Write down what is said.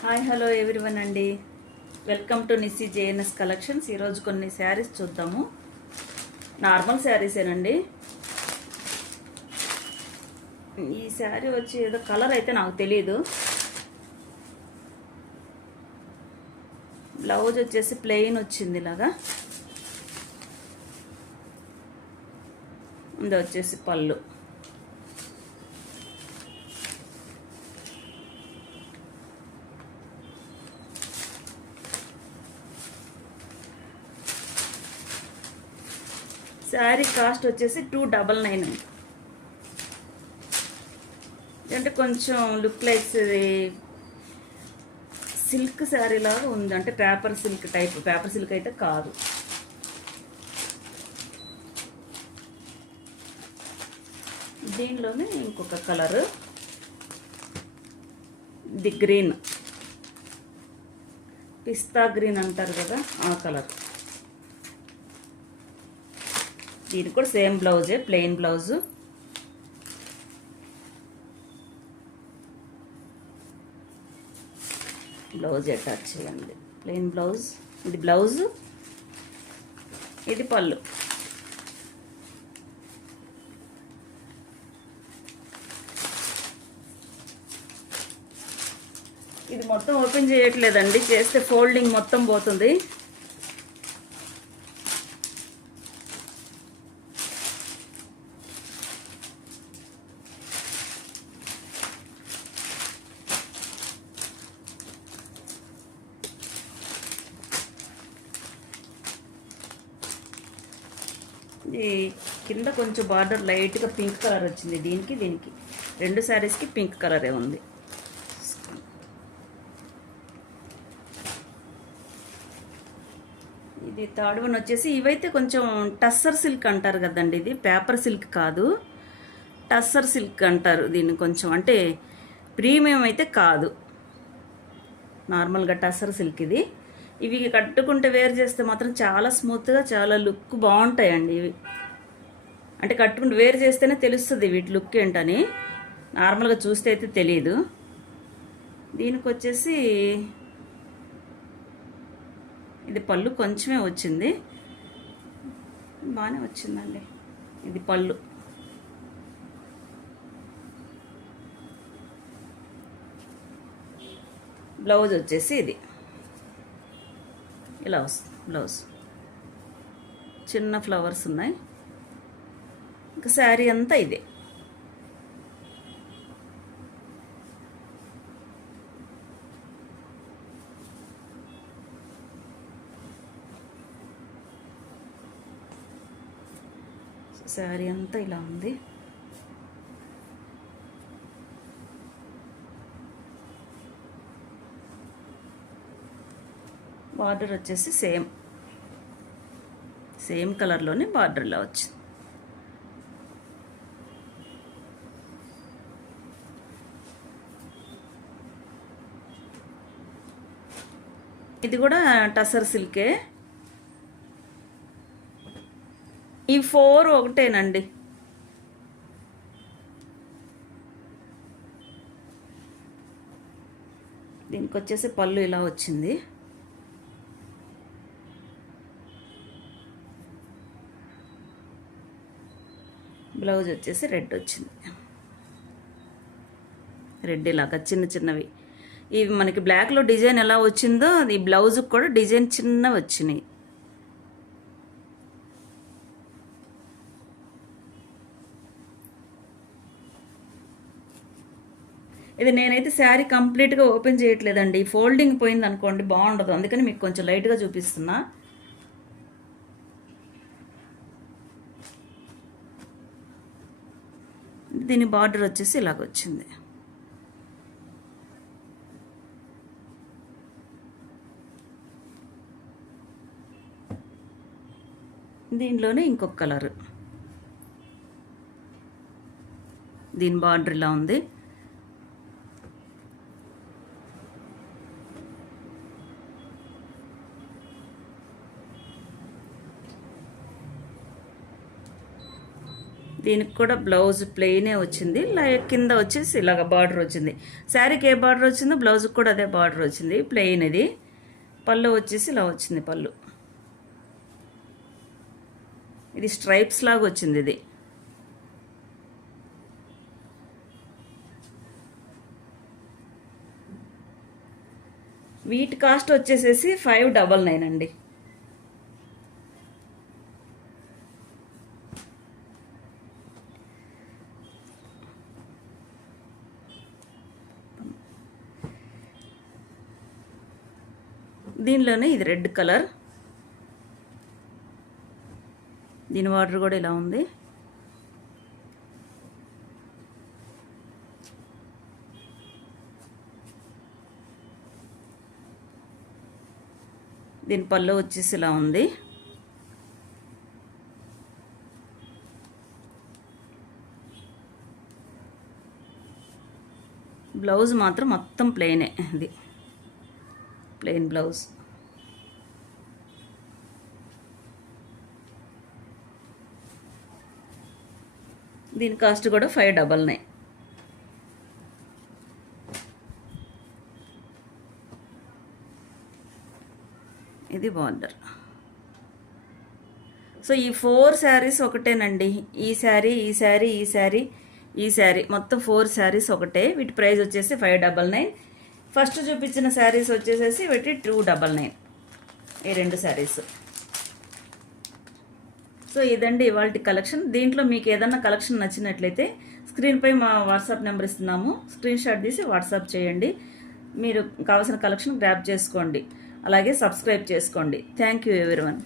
Hi hello everyone అండి. Welcome to Nissi JNS collections. ఈరోజు కొన్ని శారీస్ చూద్దాము. నార్మల్ శారీసేనండి. ఈ శారీ వచ్చి ఏదో కలర్ అయితే నాకు తెలియదు. బ్లౌజ్ వచ్చేసి ప్లెయిన్ వచ్చింది ఇలాగా. ఇది వచ్చేసి పళ్ళు. శారీ కాస్ట్ వచ్చేసి 299. అంటే కొంచెం లుక్ లైక్ సిల్క్ శారీ లాగా ఉంది. అంటే paper silk type. Paper silk అయితే కాదు. దీనిలోనే ఇంకొక colour, the green, pista green అంటారు కదా, ఆ కలర్. దీనికి కూడా సేమ్ బ్లౌజే, ప్లెయిన్ బ్లౌజు. బ్లౌజ్ అటాచ్ చేయండి. Plain blouse. ఇది బ్లౌజు, ఇది పళ్ళు. ఇది మొత్తం ఓపెన్ చేయట్లేదండి, చేస్తే ఫోల్డింగ్ మొత్తం పోతుంది. ఇది కింద కొంచెం బార్డర్ లైట్గా పింక్ కలర్ వచ్చింది. దీనికి రెండు శారీస్కి పింక్ కలరే ఉంది. ఇది థర్డ్ వన్ వచ్చేసి, ఇవైతే కొంచెం టస్సర్ సిల్క్ అంటారు కదండి. ఇది పేపర్ సిల్క్ కాదు, టస్సర్ సిల్క్ అంటారు దీన్ని. కొంచెం అంటే ప్రీమియం అయితే కాదు, నార్మల్గా టస్సర్ సిల్క్ ఇది. ఇవి కట్టుకుంటే వేర్ చేస్తే మాత్రం చాలా స్మూత్గా, చాలా లుక్ బాగుంటాయండి ఇవి. అంటే కట్టుకుంటే వేర్ చేస్తేనే తెలుస్తుంది వీటి లుక్ ఏంటని. నార్మల్గా చూస్తే అయితే తెలియదు. దీనికి వచ్చేసి ఇది పళ్ళు కొంచెమే వచ్చింది, బాగానే వచ్చిందండి. ఇది పళ్ళు. బ్లౌజ్ వచ్చేసి ఇది ఇలా వస్తుంది. బ్లౌజ్ చిన్న ఫ్లవర్స్ ఉన్నాయి. ఇంకా శారీ అంతా ఇదే. శారీ అంతా ఇలా ఉంది. బార్డర్ వచ్చేసి సేమ్ కలర్లోనే బార్డర్ ఇలా వచ్చింది. ఇది కూడా టసర్ సిల్కే. ఈ 4 ఒకటేనండి. దీనికి వచ్చేసి పళ్ళు ఇలా వచ్చింది. బ్లౌజ్ వచ్చేసి రెడ్ వచ్చింది. రెడ్ ఇలాగా చిన్న చిన్నవి. ఇవి మనకి బ్లాక్లో డిజైన్ ఎలా వచ్చిందో అది బ్లౌజ్కి కూడా డిజైన్ చిన్న వచ్చినాయి. ఇది నేనైతే శారీ కంప్లీట్గా ఓపెన్ చేయట్లేదండి. ఫోల్డింగ్ పోయింది అనుకోండి బాగుండదు, అందుకని మీకు కొంచెం లైట్గా చూపిస్తున్నా. దీని బార్డర్ వచ్చేసి ఇలాగ వచ్చింది. దీనిలోనే ఇంకొక కలర్. దీని బార్డర్ ఇలా ఉంది. దీనికి కూడా బ్లౌజ్ ప్లెయినే వచ్చింది. కింద వచ్చేసి ఇలాగ బార్డర్ వచ్చింది. శారీకి ఏ బార్డర్ వచ్చిందో బ్లౌజ్కి కూడా అదే బార్డర్ వచ్చింది. ప్లెయిన్ ఇది. పళ్ళు వచ్చేసి ఇలా వచ్చింది పళ్ళు. ఇది స్ట్రైప్స్ లాగా వచ్చింది ఇది. వీటి కాస్ట్ వచ్చేసేసి 599 అండి. దీనిలోనే ఇది రెడ్ కలర్. దీని బార్డర్ కూడా ఇలా ఉంది. దీని పళ్ళు వచ్చేసి ఇలా ఉంది. బ్లౌజ్ మాత్రం మొత్తం ప్లెయినే. ఇది ప్లెయిన్ బ్లౌజ్. దీని కాస్ట్ కూడా 599. ఇది బార్డర్. సో ఈ 4 శారీస్ ఒకటేనండి. ఈ శారీ, ఈ శారీ, ఈ శారీ, ఈ శారీ, మొత్తం 4 శారీస్ ఒకటే. వీటి ప్రైస్ వచ్చేసి 599. ఫస్ట్ చూపించిన శారీస్ వచ్చేసేసి వీటి 299. ఈ 2 శారీస్. సో ఇదండి ఇవాళ కలెక్షన్. దీంట్లో మీకు ఏదన్నా కలెక్షన్ నచ్చినట్లయితే స్క్రీన్పై మా వాట్సాప్ నెంబర్ ఇస్తున్నాము. స్క్రీన్ షాట్ తీసి వాట్సాప్ చేయండి. మీరు కావాల్సిన కలెక్షన్ గ్రాప్ చేసుకోండి. అలాగే సబ్స్క్రైబ్ చేసుకోండి. Thank you everyone.